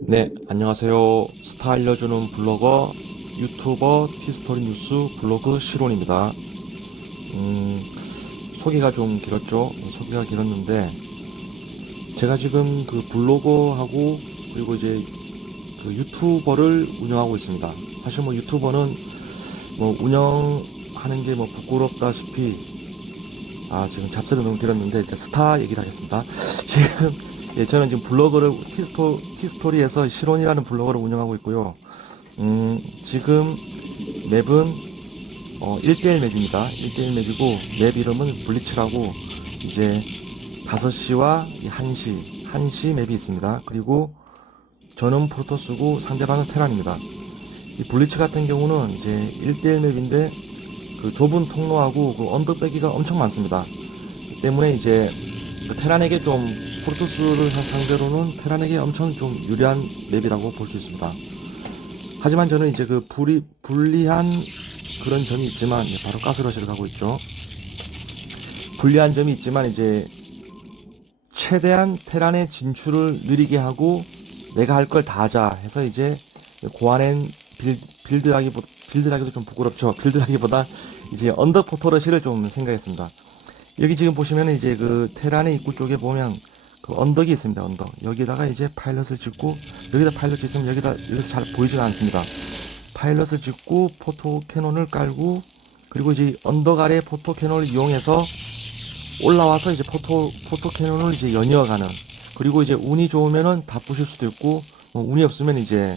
네, 안녕하세요. 스타 알려주는 블로거, 유튜버, 티스토리 뉴스 블로그 시론입니다. 음, 소개가 좀 길었죠? 소개가 길었는데, 제가 지금 그 블로거하고, 그리고 이제 그 유튜버를 운영하고 있습니다. 사실 뭐 유튜버는 뭐 운영하는 게 뭐 부끄럽다시피, 아, 지금 잡설이 너무 길었는데, 이제 스타 얘기를 하겠습니다. 지금 예, 저는 지금 블로그를 티스토, 티스토리에서 실온이라는 블로그를 운영하고 있고요. 음, 지금 맵은 어, 1대1 맵입니다. 1대1 맵이고 맵 이름은 블리츠라고 이제 5시와 1시, 1시 맵이 있습니다. 그리고 저는 프로토스고 상대방은 테란입니다. 이 블리츠 같은 경우는 이제 1대1 맵인데 그 좁은 통로하고 그 언덕 빼기가 엄청 많습니다. 때문에 이제 그 테란에게 좀 프로토스를 상대로는 테란에게 엄청 좀 유리한 맵이라고 볼 수 있습니다. 하지만 저는 이제 그 불이, 불리한 그런 점이 있지만 바로 가스러시를 가고 있죠. 불리한 점이 있지만 이제 최대한 테란의 진출을 느리게 하고 내가 할 걸 다 하자 해서 이제 고안엔 빌, 빌드하기보 빌드하기도 좀 부끄럽죠. 빌드하기보다 이제 언더 포토러시를 좀 생각했습니다. 여기 지금 보시면 이제 그 테란의 입구 쪽에 보면 그 언덕이 있습니다. 언덕. 여기다가 이제 파일럿을 짓고 여기다 파일럿 짓으면 여기다 여기서 잘 보이지가 않습니다. 파일럿을 짓고 포토 캐논을 깔고 그리고 이제 언덕 아래 포토 캐논을 이용해서 올라와서 이제 포토 포토 캐논을 이제 연이어가는 그리고 이제 운이 좋으면은 다 부실 수도 있고 뭐 운이 없으면 이제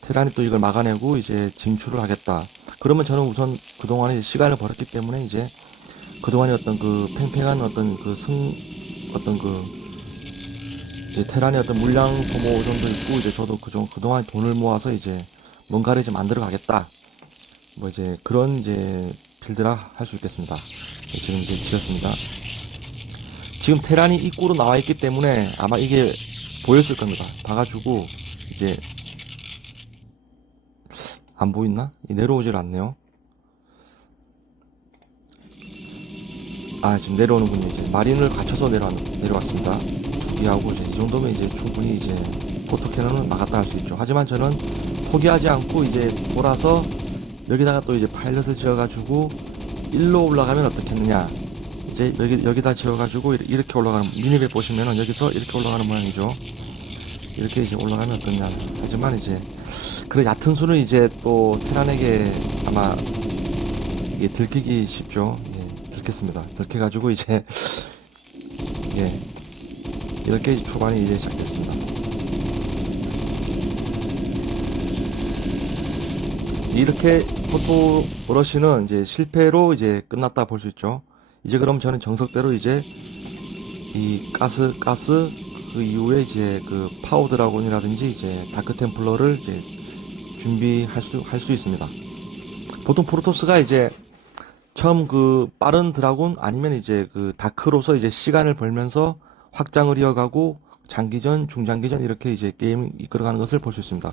테란이 또 이걸 막아내고 이제 진출을 하겠다. 그러면 저는 우선 그동안에 시간을 벌었기 때문에 이제 그동안의 어떤 그 팽팽한 어떤 그 승, 어떤 그, 이제 테란의 어떤 물량 소모 정도 있고, 이제 저도 그정, 그동안 돈을 모아서 이제 뭔가를 이제 만들어 가겠다. 뭐 이제 그런 이제 빌드라 할 수 있겠습니다. 네, 지금 이제 지었습니다. 지금 테란이 입구로 나와 있기 때문에 아마 이게 보였을 겁니다. 봐가지고 이제 안 보이나? 내려오질 않네요. 아 지금 내려오는군요 이제 마린을 갖춰서 내려 내려왔습니다 두기하고 이제 이 정도면 이제 충분히 이제 포토캐논은 나갔다 할 수 있죠. 하지만 저는 포기하지 않고 이제 돌아서 여기다가 또 이제 파일럿을 지어가지고 일로 올라가면 어떻겠느냐. 이제 여기 여기다 지어가지고 이렇게- 이렇게 올라가는 미니맵 보시면은 여기서 이렇게 올라가는 모양이죠. 이렇게 이제 올라가면 어떠냐. 하지만 이제 그 얕은 수는 이제 또 테란에게 아마 이게 들키기 쉽죠. 예, 들켰습니다. 들켜가지고 이제 예 이렇게 초반이 이제 시작됐습니다 이렇게 포토 브러쉬는 이제 실패로 이제 끝났다 볼 수 있죠 이제 그럼 저는 정석대로 이제 이 가스 가스 그 이후에 이제 그 파워 드라곤이라든지 이제 다크 템플러를 이제 준비할 수 할 수 있습니다. 보통 프로토스가 이제 처음 그 빠른 드라곤 아니면 이제 그 다크로서 이제 시간을 벌면서 확장을 이어가고 장기전, 중장기전 이렇게 이제 게임 이끌어가는 것을 볼 수 있습니다.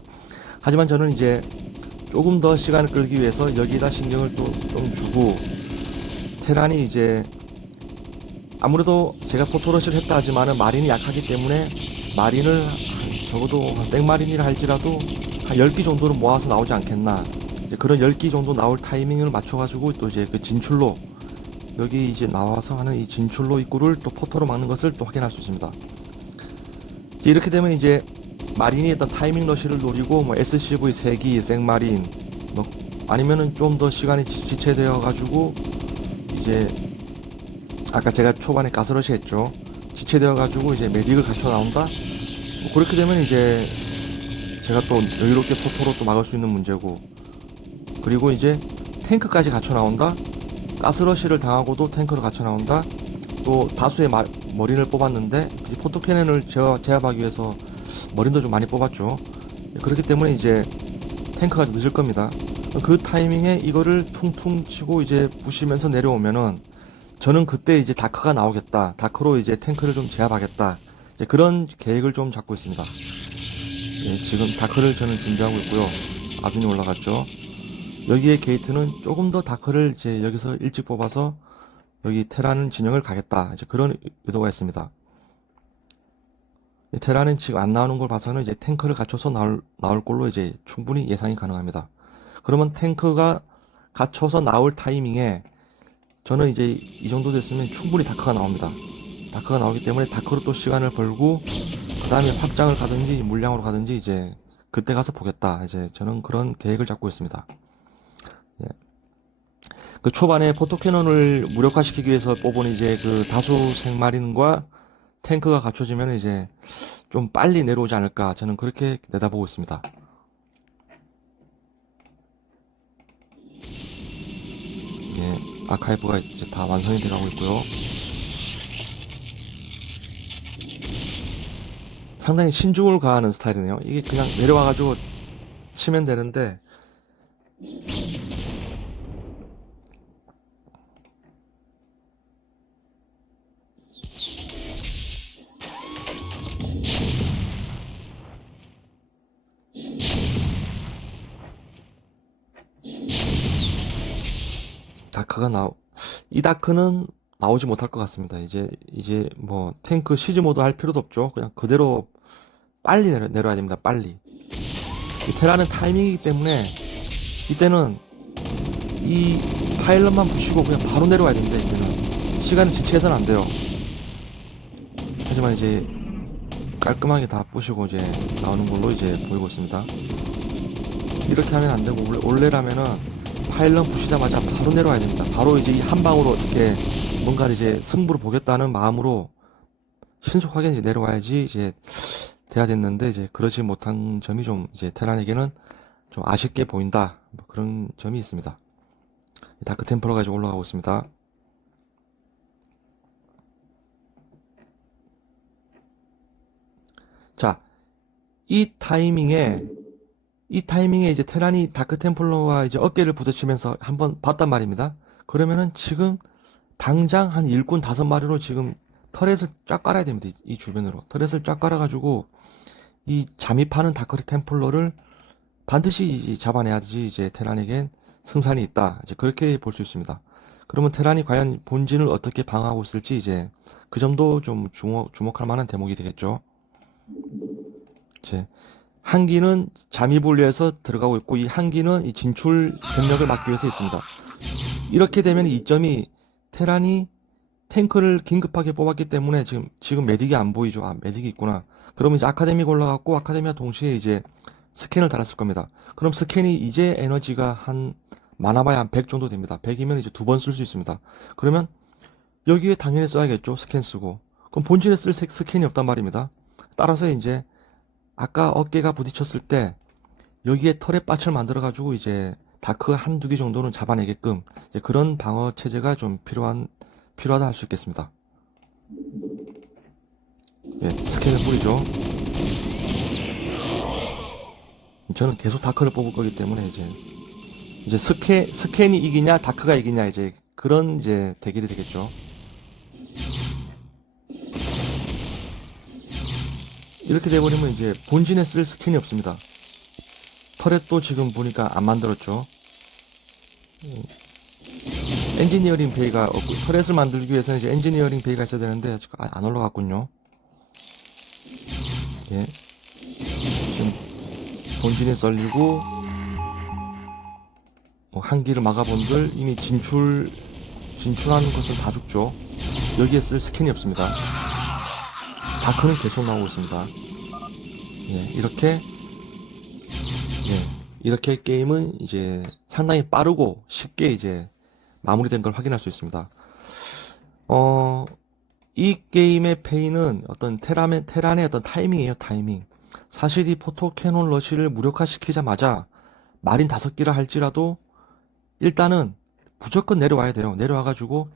하지만 저는 이제 조금 더 시간을 끌기 위해서 여기다 신경을 또 좀 주고 테란이 이제 아무래도 제가 포토러시를 했다 하지만은 마린이 약하기 때문에 마린을 한- 적어도 한 생마린이라 할지라도 한 10기 정도는 모아서 나오지 않겠나. 그런 10기 정도 나올 타이밍을 맞춰가지고 또 이제 그 진출로 여기 이제 나와서 하는 이 진출로 입구를 또 포터로 막는 것을 또 확인할 수 있습니다. 이렇게 되면 이제 마린이 어떤 타이밍 러시를 노리고 뭐 SCV 3기, 생마린 뭐 아니면은 좀 더 시간이 지- 지체되어 가지고 이제 아까 제가 초반에 가스러시 했죠. 지체되어 가지고 이제 메딕을 갖춰 나온다. 뭐 그렇게 되면 이제 제가 또 여유롭게 포토로 또 막을 수 있는 문제고 그리고 이제 탱크까지 갖춰 나온다. 가스러시를 당하고도 탱크를 갖춰 나온다. 또 다수의 마, 머린을 뽑았는데 이 포토캐넨을 제압, 제압 하기 위해서 머린도 좀 많이 뽑았죠. 그렇기 때문에 이제 탱크가 좀 늦을 겁니다. 그 타이밍에 이거를 퉁퉁 치고 이제 부시면서 내려오면은 저는 그때 이제 다크가 나오겠다. 다크로 이제 탱크를 좀 제압하겠다. 이제 그런 계획을 좀 잡고 있습니다. 예, 지금 다크를 저는 준비하고 있고요. 아둔이 올라갔죠. 여기에 게이트는 조금 더 다크를 이제 여기서 일찍 뽑아서 여기 테라는 진영을 가겠다. 이제 그런 의도가 있습니다. 이 테란은 지금 안 나오는 걸 봐서는 이제 탱크를 갖춰서 나올, 나올 걸로 이제 충분히 예상이 가능합니다. 그러면 탱크가 갖춰서 나올 타이밍에 저는 이제 이 정도 됐으면 충분히 다크가 나옵니다. 다크가 나오기 때문에 다크로 또 시간을 벌고 그 다음에 확장을 가든지 물량으로 가든지 이제 그때 가서 보겠다. 이제 저는 그런 계획을 잡고 있습니다. 예. 그 초반에 포토캐논을 무력화시키기 위해서 뽑은 이제 그 다수 생마린과 탱크가 갖춰지면 이제 좀 빨리 내려오지 않을까 저는 그렇게 내다보고 있습니다. 예, 아카이브가 이제 다 완성이 돼가고 있고요. 상당히 신중을 가하는 스타일이네요. 이게 그냥 내려와가지고 치면 되는데 다크가 나오 이 다크는 나오지 못할 것 같습니다. 이제 이제 뭐 탱크 시즈 모드 할 필요도 없죠. 그냥 그대로 빨리 내려, 내려야 됩니다. 빨리. 이 테라는 타이밍이기 때문에 이때는 이 파일럿만 부시고 그냥 바로 내려와야 됩니다. 이때는 시간을 지체해서는 안 돼요. 하지만 이제 깔끔하게 다 부시고 이제 나오는 걸로 이제 보이고 있습니다. 이렇게 하면 안 되고 원래, 원래라면은 파일럿 부시자마자 바로 내려와야 됩니다. 바로 이제 이 한 방으로 어떻게 뭔가 이제 승부를 보겠다는 마음으로 신속하게 이제 내려와야지 이제 돼야 됐는데 이제 그러지 못한 점이 좀 이제 테란에게는 좀 아쉽게 보인다 뭐 그런 점이 있습니다. 다크 템플러가 이제 올라가고 있습니다. 자, 이 타이밍에 이 타이밍에 이제 테란이 다크 템플러와 이제 어깨를 부딪히면서 한번 봤단 말입니다. 그러면은 지금 당장 한 일꾼 다섯 마리로 지금 터렛을 쫙 깔아야 됩니다. 이- 이 주변으로 터렛을 쫙 깔아가지고 이 잠입하는 다크 템플러를 반드시 잡아내야지 이제 테란에겐 승산이 있다. 이제 그렇게 볼 수 있습니다. 그러면 테란이 과연 본진을 어떻게 방어하고 있을지 이제 그 점도 좀 주목, 주목할 만한 대목이 되겠죠. 이제 한 기는 잠입을 위해서 들어가고 있고 이 한 기는 이 진출 병력을 막기 위해서 있습니다. 이렇게 되면 이점이 테란이 탱크를 긴급하게 뽑았기 때문에 지금 지금 메딕이 안 보이죠. 아, 메딕이 있구나. 그러면 이제 아카데미가 올라갔고 아카데미와 동시에 이제 스캔을 달았을 겁니다. 그럼 스캔이 이제 에너지가 한 많아봐야 한 100 정도 됩니다. 100이면 이제 두 번 쓸 수 있습니다. 그러면 여기에 당연히 써야겠죠. 스캔 쓰고. 그럼 본진에 쓸 스- 스캔이 없단 말입니다. 따라서 이제 아까 어깨가 부딪혔을 때 여기에 털에 밭을 만들어 가지고 이제 다크 한두 개 정도는 잡아내게끔 이제 그런 방어 체제가 좀 필요한 필요하다 할 수 있겠습니다. 예, 스캔을 뿌리죠. 저는 계속 다크를 뽑을 거기 때문에 이제 이제 스캔 스캔이 이기냐 다크가 이기냐 이제 그런 이제 대결이 되겠죠. 이렇게 돼버리면 이제 본진에 쓸 스캔이 없습니다. 터렛도 지금 보니까 안 만들었죠. 음, 엔지니어링 베이가 없고 터렛을 만들기 위해서는 이제 엔지니어링 베이가 있어야 되는데 아직 아- 안 올라갔군요. 예. 지금 본진에 썰리고 뭐 한기를 막아본들 이미 진출 진출하는 것은 다 죽죠. 여기에 쓸 스캔이 없습니다. 다크는 계속 나오고 있습니다. 예, 이렇게 예, 이렇게 게임은 이제 상당히 빠르고 쉽게 이제 마무리된 걸 확인할 수 있습니다. 어, 이 게임의 페이는 어떤 테란의, 테란의 어떤 타이밍이에요, 타이밍. 사실 이 포토캐논 러시를 무력화시키자마자 마린 다섯 개라 할지라도 일단은 무조건 내려와야 돼요. 내려와가지고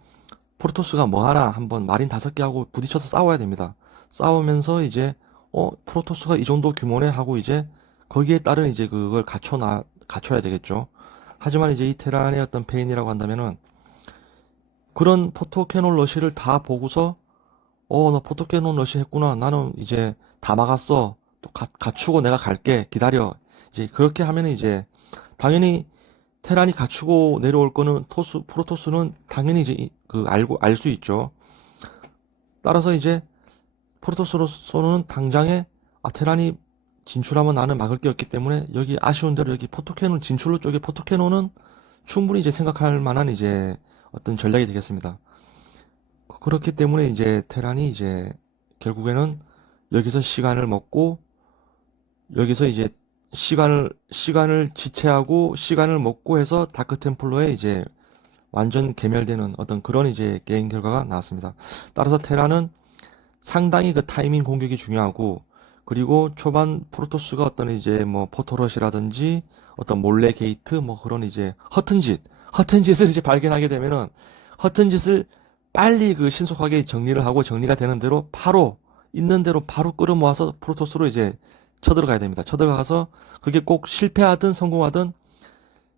프로토스가 뭐 하나 한번 마린 다섯 개 하고 부딪혀서 싸워야 됩니다. 싸우면서 이제 어 프로토스가 이 정도 규모네 하고 이제 거기에 따른 이제 그걸 갖춰놔 갖춰야 되겠죠. 하지만 이제 이 테란의 어떤 페인이라고 한다면은 그런 포토캐논 러시를 다 보고서 어 나 포토캐논 러시 했구나 나는 이제 다 막았어 또 가, 갖추고 내가 갈게 기다려 이제 그렇게 하면은 이제 당연히 테란이 갖추고 내려올 거는 토스 프로토스는 당연히 이제 이- 그 알고 알 수 있죠. 따라서 이제 프로토스로서는 당장에 아, 테란이 진출하면 나는 막을 게 없기 때문에 여기 아쉬운 대로 여기 포토캐논 진출로 쪽에 포토캐논은 충분히 이제 생각할 만한 이제 어떤 전략이 되겠습니다. 그렇기 때문에 이제 테란이 이제 결국에는 여기서 시간을 먹고 여기서 이제 시간을 시간을 지체하고 시간을 먹고 해서 다크 템플러에 이제 완전 개멸되는 어떤 그런 이제 게임 결과가 나왔습니다. 따라서 테라는 상당히 그 타이밍 공격이 중요하고 그리고 초반 프로토스가 어떤 이제 뭐 포토럿이라든지 어떤 몰래 게이트 뭐 그런 이제 허튼 짓 허튼 짓을 이제 발견하게 되면은 허튼 짓을 빨리 그 신속하게 정리를 하고 정리가 되는 대로 바로 있는 대로 바로 끌어모아서 프로토스로 이제 쳐들어가야 됩니다. 쳐들어가서 그게 꼭 실패하든 성공하든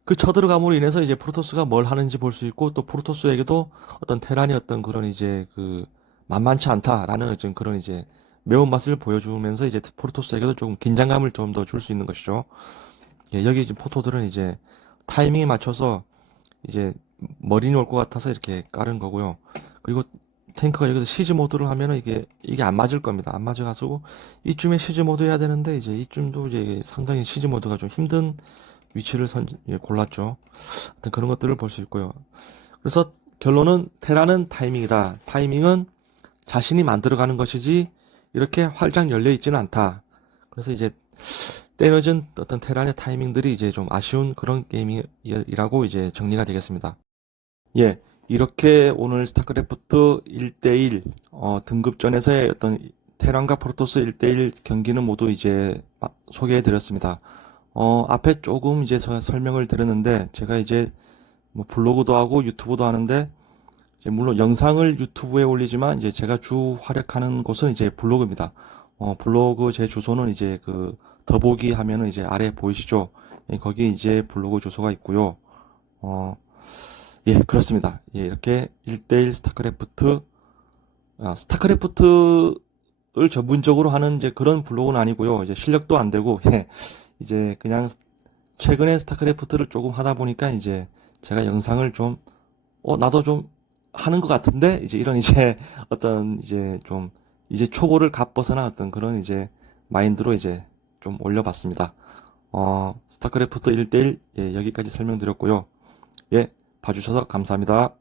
그 쳐들어감으로 인해서 이제 프로토스가 뭘 하는지 볼 수 있고 또 프로토스에게도 어떤 테란이 어떤 그런 이제 그 만만치 않다라는 어떤 그런 이제 매운맛을 보여주면서 이제 프로토스에게도 조금 긴장감을 좀 더 줄 수 있는 것이죠. 예, 여기 지금 포토들은 이제 타이밍에 맞춰서 이제 머리니 올 것 같아서 이렇게 깔은 거고요. 그리고 탱크가 여기서 시즈 모드를 하면은 이게 이게 안 맞을 겁니다. 안 맞아가지고 이쯤에 시즈 모드 해야 되는데 이제 이쯤도 이제 상당히 시즈 모드가 좀 힘든 위치를 선 예, 골랐죠. 하여튼 그런 것들을 볼 수 있고요. 그래서 결론은 테라는 타이밍이다. 타이밍은 자신이 만들어가는 것이지 이렇게 활짝 열려 있지는 않다. 그래서 이제 때늦은 어떤 테란의 타이밍들이 이제 좀 아쉬운 그런 게임이라고 이제 정리가 되겠습니다. 예, 이렇게 오늘 스타크래프트 1대1 어, 등급전에서의 어떤 테란과 프로토스 1대1 경기는 모두 이제 마- 소개해 드렸습니다. 어, 앞에 조금 이제 설명을 드렸는데 제가 이제 뭐 블로그도 하고 유튜브도 하는데 물론 영상을 유튜브에 올리지만 이제 제가 주 활약하는 곳은 이제 블로그입니다. 어, 블로그 제 주소는 이제 그 더보기 하면은 이제 아래 보이시죠? 예, 거기 이제 블로그 주소가 있고요. 어, 예, 그렇습니다. 예, 이렇게 1대1 스타크래프트, 아, 스타크래프트를 전문적으로 하는 이제 그런 블로그는 아니고요. 이제 실력도 안 되고, 예, 이제 그냥 최근에 스타크래프트를 조금 하다 보니까 이제 제가 영상을 좀, 어, 나도 좀 하는 것 같은데? 이제 이런 이제 어떤 이제 좀, 이제 초보를 갓벗어나 어떤 그런 이제 마인드로 이제 좀 올려봤습니다. 어, 스타크래프트 1대1, 예, 여기까지 설명드렸고요. 예, 봐주셔서 감사합니다.